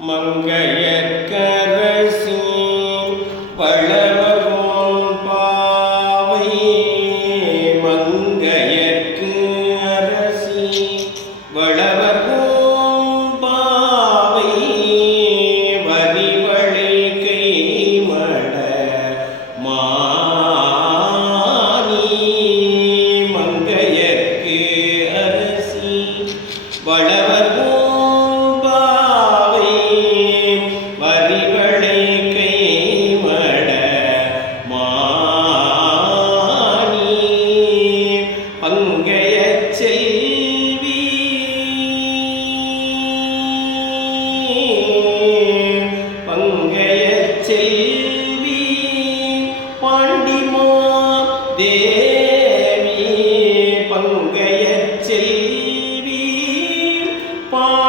மங்கையற்கரசி வளவகோன் பாவை மங்கையற்கு அரசி ദേവി പങ്കയച്ചെൽവി പാ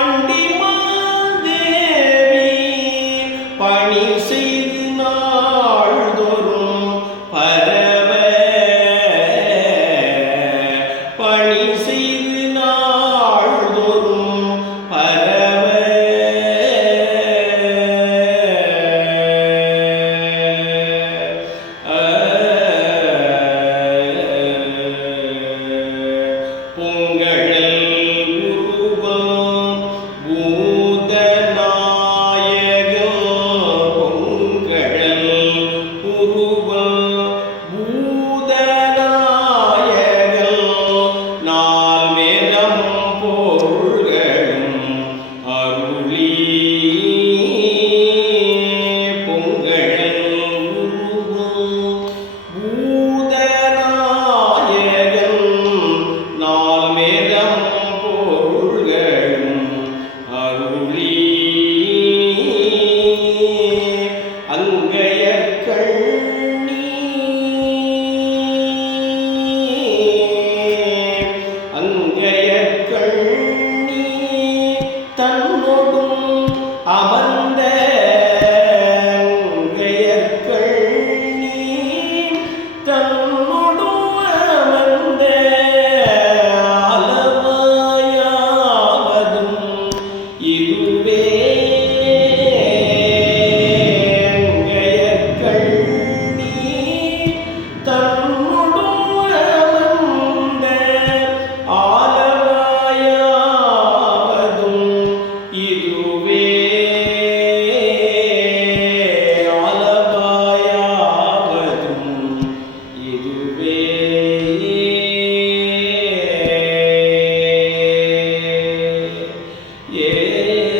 Yeah.